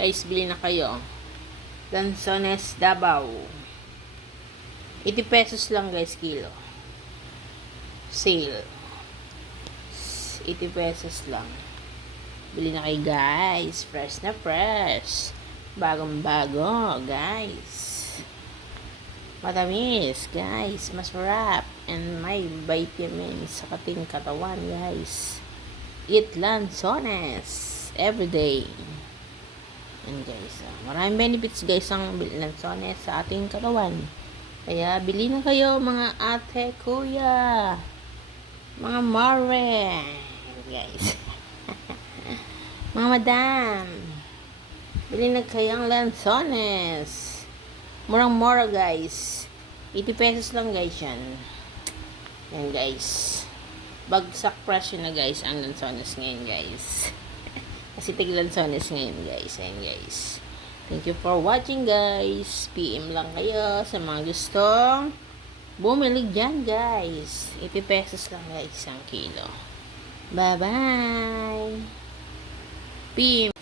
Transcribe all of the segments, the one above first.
Guys, bili na kayo. Lanzones Davao. 80 pesos lang guys kilo. Sale. 80 pesos lang. Bili na kayo guys. Fresh na fresh. Bagong bago guys. Matamis guys. Masarap. And may vitamins sa kating katawan guys. Eat lanzones everyday. And guys, maraming benefits guys ang lanzones sa ating katawan. Kaya bili na kayo mga ate, kuya, mga mare, guys. Mga madam, bili na kayo ang lanzones. Murang-mura guys. 80 pesos lang guys yan. Yan guys. Bagsak presyo na guys ang lanzones ngayon guys. Kasi tig-lanzones ngayon guys. Ayan guys. Thank you for watching guys. PM lang kayo sa mga gustong bumili dyan guys. 80 pesos lang guys isang kilo. Bye bye. PM.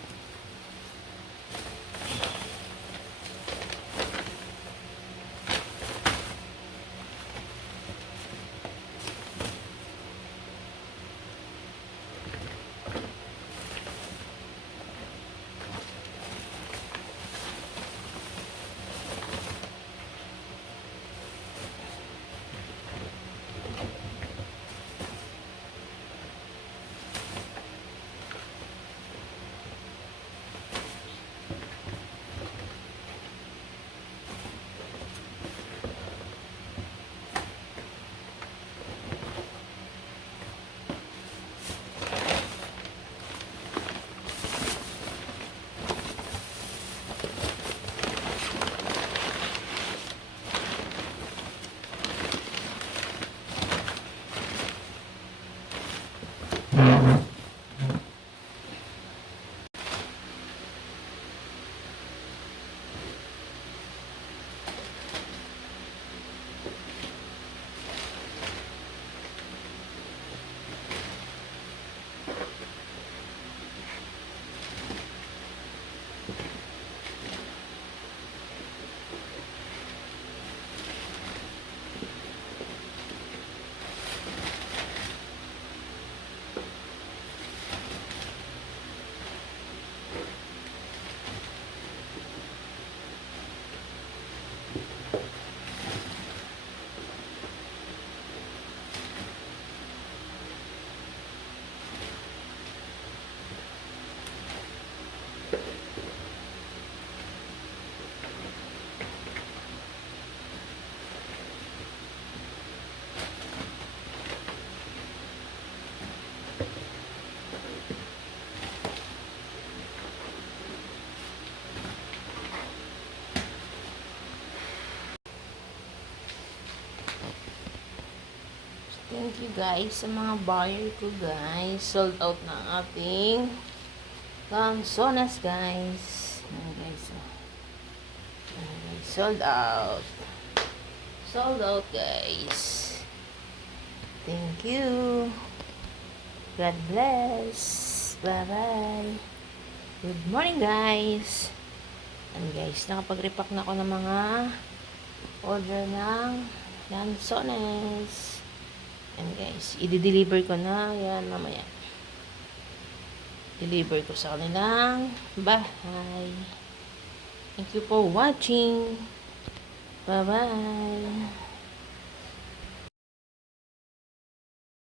Thank you guys sa mga buyer ko guys. Sold out na ang ating lanzones guys. Ayan guys. Ayan guys. Sold out. Sold out guys. Thank you. God bless. Bye bye. Good morning guys. And guys, nakapag-repack na ako ng mga order ng lanzones. And guys, i-deliver ko na yan mamaya. Deliver ko sa kanilang bahay. Thank you for watching. Bye bye.